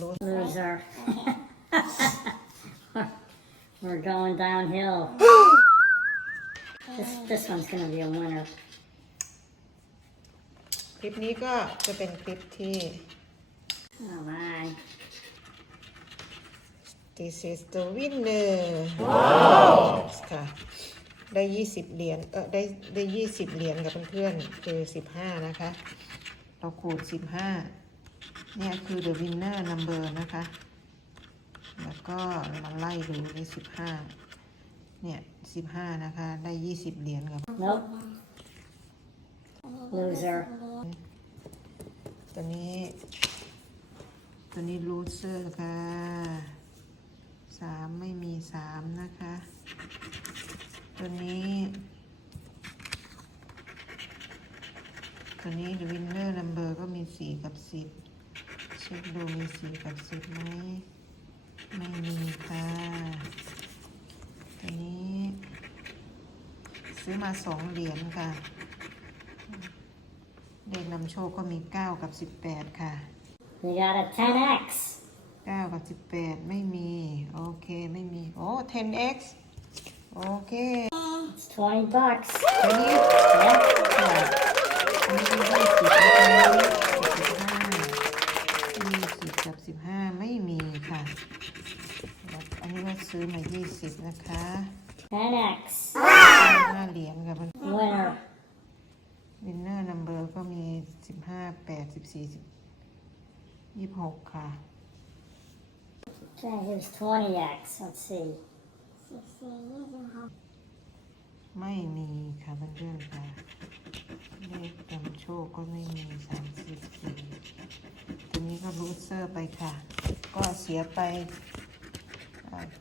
Loser. We're going downhill. this, this one's gonna be a winner. คลิปนี้ก็จะเป็นคลิปที่ Come on. this is the winner ค่ะ ได้ 20 เหรียญ เออได้ ได้ 20 เหรียญกับเพื่อนๆคือ 15 นะคะ เราขูด 15 เนี่ยคือ the winner number นะคะ แล้วก็มาไล่ดูใน15เนี่ย15นะคะ ได้20เหรียญกับ Nope. Loser. ตัวนี้ ตัวนี้รูเซอร์ค่ะสามไม่มีสามนะคะ ตัวนี้ ตัวนี้ The Winner Number ก็มีสี่กับสิบเช็คดูมีสี่กับสิบไหมไม่มีค่ะตัวนี้ซื้อมาสองเหรียญค่ะเลขนำโชคก็มี 9 กับ 18 ค่ะ You got a 10x. 9 กับ 18 ไม่มี โอเค ไม่มี โอ้ 10x โอเค It's 20 bucks. อันนี้ Yep. ค่ะอันนี้เป็นยี่สิบนะคะสิบ 65 ไม่มีค่ะ อันนี้ว่าซื้อมา 20 นะคะ FedEx ห้าเหรียญค่ะมัน Winner Winner number ก็มี 15 8 14 26 ค่ะ Okay, here's 20x. Let's see. 16, 26. ไม่มีค่ะเพื่อนๆค่ะเลขนำโชคก็ไม่มีสามสิบสี่ตัวนี้ก็รูทเซอร์ไปค่ะ ก็เสียไป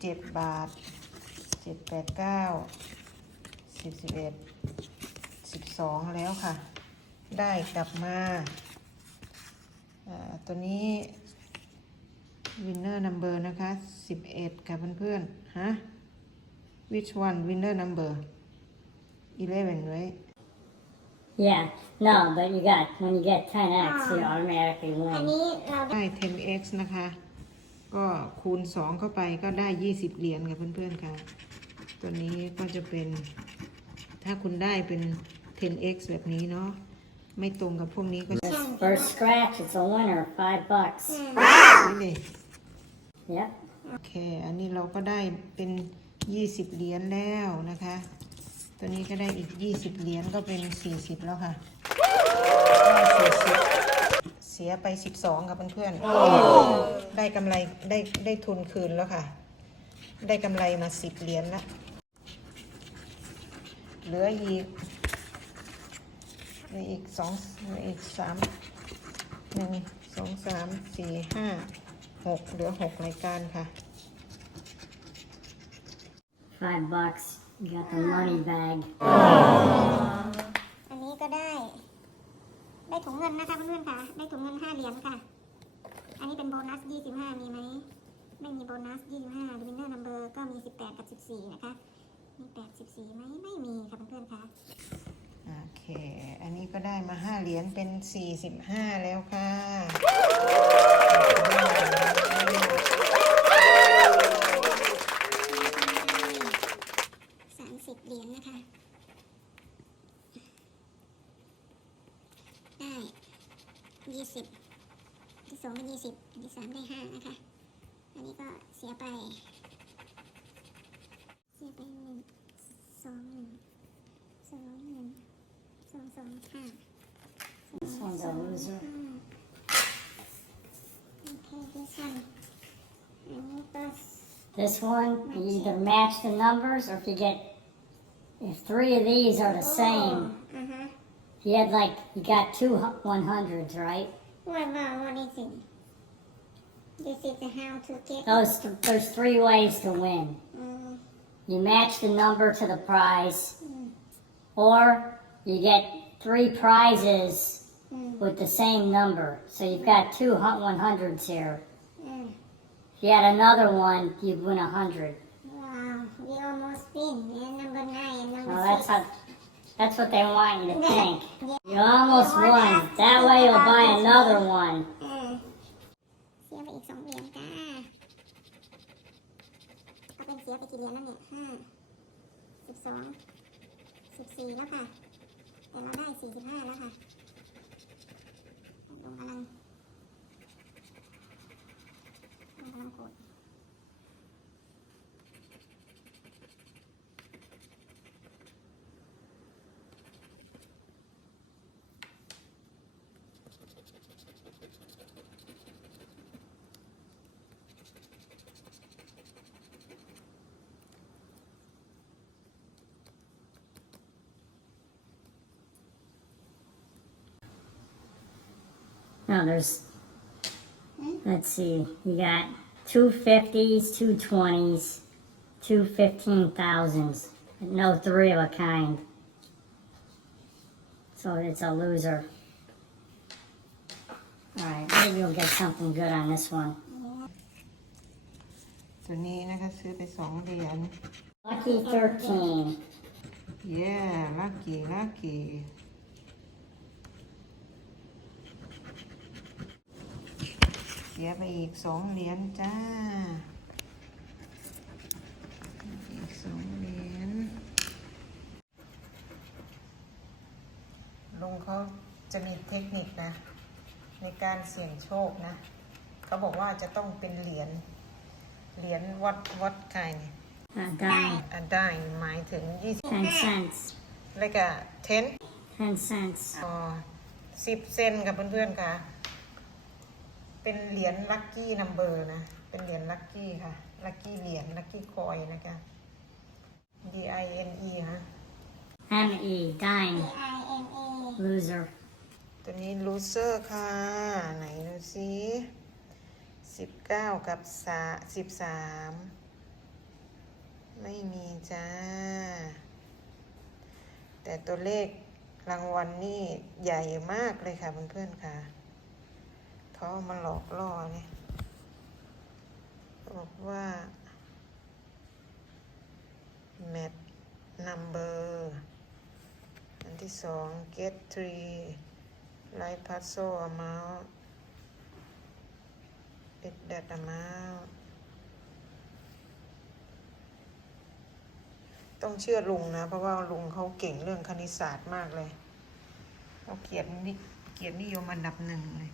เจ็ดบาทเจ็ดแปดเก้าสิบสิบเอ็ดสิบสองแล้วค่ะ ได้กลับมาตัวนี้ winner number นะคะสิบเอ็ดค่ะเพื่อนๆฮะ which one winner number 11 right Yeah. No, but you got, when you get 10x, you automatically อัน win. นี้เราได้ได้ 10x นะคะ ก็คูณ 2 เข้าไปก็ได้ 20 เหรียญค่ะเพื่อนๆค่ะ ตัวนี้ก็จะเป็น ถ้าคุณได้เป็น 10x แบบนี้เนาะ ไม่ตรงกับพวกนี้ก็ This first scratch, it's a winner. 5 bucks. นี่เลย Yep. โอเค อันนี้เราก็ได้เป็น 20 เหรียญแล้วนะคะ ตัวนี้ก็ได้อีก 20 เหรียญก็เป็น 40 แล้วค่ะ40เสียไป 12กับเพื่อนๆได้กำไรได้ได้ทุนคืนแล้วค่ะ ได้กำไรมา 10 เหรียญละเหลืออีกเหลืออีกสองเหลืออีกสามหนึ่งสองสามสี่ห้าหกเหลือหกรายการค่ะ5 bucks. You got the money bag. อันนี้ก็ได้ ได้ถุงเงินนะคะเพื่อนๆค่ะ ได้ถุงเงินห้าเหรียญค่ะ อันนี้เป็นโบนัส 25 มีไหม ไม่มีโบนัส 25วินเนอร์นัมเบอร์ก็มี 18 กับ 14 นะคะ มี8 14ไหมไม่มีค่ะเพื่อนๆค่ะ โอเค อันนี้ก็ได้มาห้าเหรียญเป็นสี่สิบห้าแล้วค่ะ 20 ที่สองเป็น20ที่สามได้ 5 นะคะ อันนี้ก็เสียไป เสียไปหนึ่งสองหนึ่งสองหนึ่งสองสองห้า This one's a loser. Okay, this one. I need this. This one, you either match the numbers or if you get, if three of these are the same, you had like, you got two 100s, right? What about what is it? This is a how to get. Those, th- there's three ways to win. Mm, You match the number to the prize, or you get three prizes mm, with the same number. So you've got two hu- 100s here. mm. If you had another one, you'd win a 100. Wow, we almost win. Number nine number Well, that's six. how, that's what they want you to think. Yeah. You almost won. That way you'll buy another one. เสียไปอีกสองเหรียญจ้าเอาเป็นเสียไปกี่เหรียญแล้วเนี่ยห้าสิบสองสิบสี่แล้วค่ะ แต่เราได้สี่สิบห้าแล้วค่ะลงกำลังลงกำลังกด No, there's, let's see, you got two fifties, two twenties, two fifteen thousands, no three of a kind. So it's a loser. Alright, maybe you'll get something good on this one. ตัวนี้นะคะซื้อไปสองเหรียญ Lucky thirteen. เย้ลั สียไปอีกสองเหรียญจ้า อีกสองเหรียญลุงเขาจะมีเทคนิคนะ ในการเสี่ยงโชคนะ เขาบอกว่าจะต้องเป็นเหรียญ เหรียญวัดวัดใครเนี่ย A dime. อะได้หมายถึง Ten cents. 20แล้วก็10 Ten cents. อ๋อสิบเซนกับเพื่อนๆค่ะ เป็นเหรียญลัคกี้นัมเบอร์นะ เป็นเหรียญลัคกี้ค่ะ ลัคกี้เหรียญลัคกี้คอยนะคะ D I N E ฮะ M E dime. I N A Loser. ตัวนี้ลูเซอร์ค่ะ ไหนดูสิสิบเก้ากับสาสิบสามไม่มีจ้า แต่ตัวเลขรางวัลนี่ใหญ่มากเลยค่ะเพื่อนๆค่ะ เขาเอามาหลอกล่อเนี่ยบอกว่า match number อันที่สอง get three light puzzle amount it that amount ต้องเชื่อลุงนะ เพราะว่าลุงเขาเก่งเรื่องคณิตศาสตร์มากเลยเขาเกียรตินิเกียรตินิยมอันดับหนึ่งเลย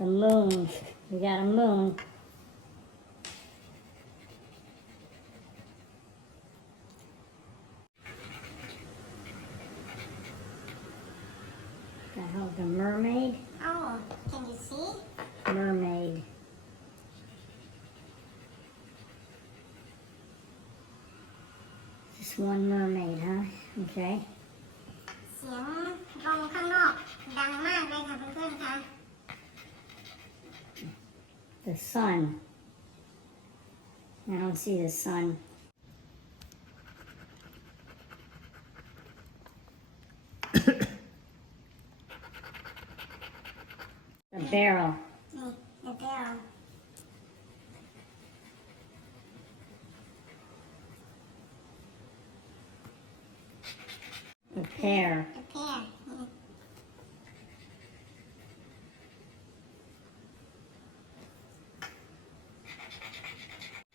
The moon. We got a moon. The hell, the mermaid? Oh can you see Mermaid. Just one mermaid, huh? Okay. เสียงลงข้างนอก ดังมากเลยค่ะเพื่อนๆค่ะ the sun. I don't see the sun. the barrel. นี่ the The pear. the pear นี่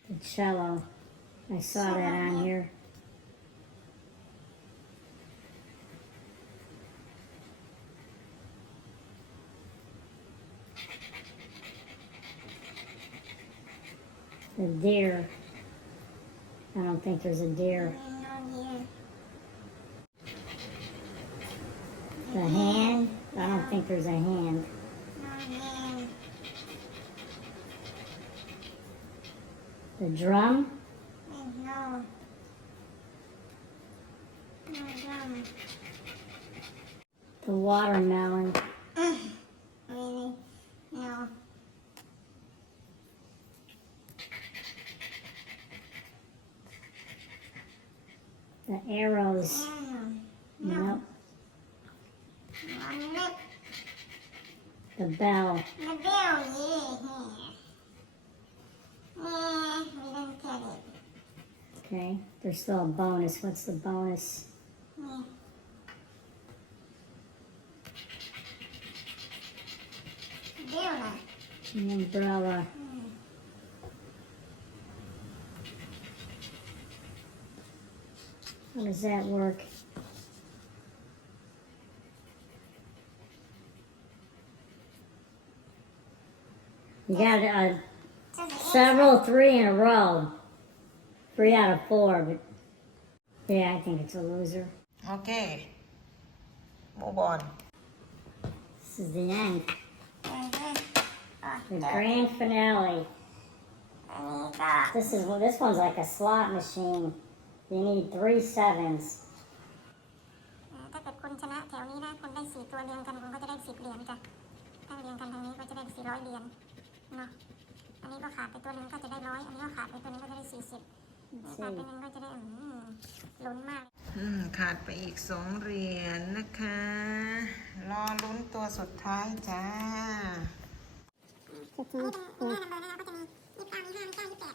The cello. I saw that on here. The deer. I don't think there's a deer. The hand. I don't think there's a hand. The drum. no no drum The watermelon. really no The arrows. อืม Nope. มันเล็ก The bell. มั นเบี้ยวเย่เฮ่เอ่อ we don't get it Okay. There's still a bonus. What's the bonus? นี่เบี้ยวนะ The umbrella. How does that work? You got uh, So the several three in a row. Three out of four, but yeah, I think it's a loser. โอเคโมบอน This is the end, เออเอออ๋อ the grand finale. อันนี้ก็ This is well, this one's like a slot machine. You need three sevens. เอ่อถ้าเกิดคุณชนะแถวนี้นะคุณได้สี่ตัวเรียงกันคุณก็จะได้สิบเหรียญจ้ะถ้าเรียงกันทางนี้ก็จะได้สี่ร้อยเหรียญเนาะ อันนี้ก็ขาดไปตัวหนึงก็จะได้ร้อยอันนี้ก็ขาดไปตัวหนึงก็จะได้สี่สิบขาดไปหนึ่งก็จะได้อืมลุ้นมาก อืมขาดไปอีกสองเหรียญนะคะ รอลุ้นตัวสุดท้ายจ้านี่เป็นเป็นหน้านัมเบอร์นะคะก็จะมียี่สิบเก้ามีห้ามีเก้ายี่สิบแปด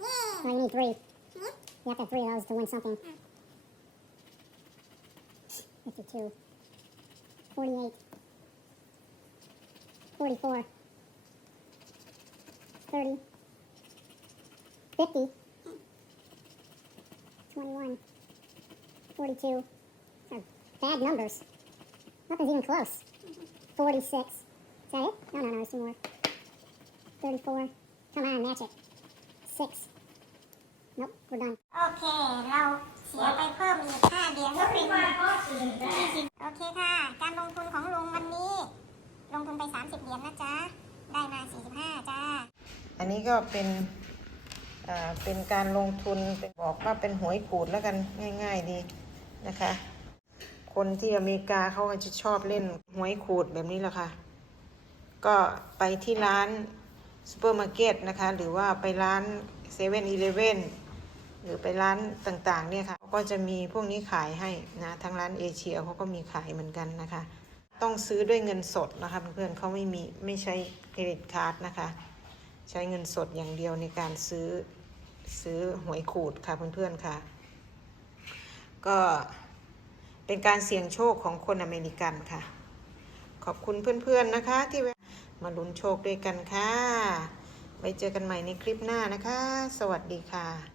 เย้ Well, you need three. หือ You have to have three of those to win something. 52, 48, 44, 30, 50, 21, 42. Those are bad numbers. Nothing's even close. 46. Is that it? No, no, no, there's two more. 34. Come on, match it. 6. Nope, we're done. โอเค เราเสียไปเพิ่มอีกห้าเหรียญก็เป็นยี่สิบโอเคค่ะ การลงทุนของลุงวันนี้ ลงทุนไป 30 เหรียญนะจ๊ะได้มา45จ้า อันนี้ก็เป็นเป็นการลงทุนเป็นบอกว่าเป็นหวยขูดแล้วกันง่าย ๆดีนะคะ คนที่อเมริกาเขาก็จะชอบเล่นหวยขูดแบบนี้แหละค่ะ ก็ไปที่ร้านซูเปอร์มาร์เก็ตนะคะ หรือว่าไปร้านเซเว่นอีเลฟเว่นหรือไปร้านต่างๆเนี่ยค่ะเขาก็จะมีพวกนี้ขายให้นะทางร้านเอเชียเขาก็มีขายเหมือนกันนะคะ ต้องซื้อด้วยเงินสดนะคะเพื่อนๆเขาไม่มีไม่ใช้เครดิตการ์ดนะคะ ใช้เงินสดอย่างเดียวในการซื้อซื้อหวยขูดค่ะเพื่อนๆค่ะ ก็เป็นการเสี่ยงโชคของคนอเมริกันค่ะ ขอบคุณเพื่อนๆนะคะ ที่มาลุ้นโชคด้วยกันค่ะไว้เจอกันใหม่ในคลิปหน้านะคะ สวัสดีค่ะ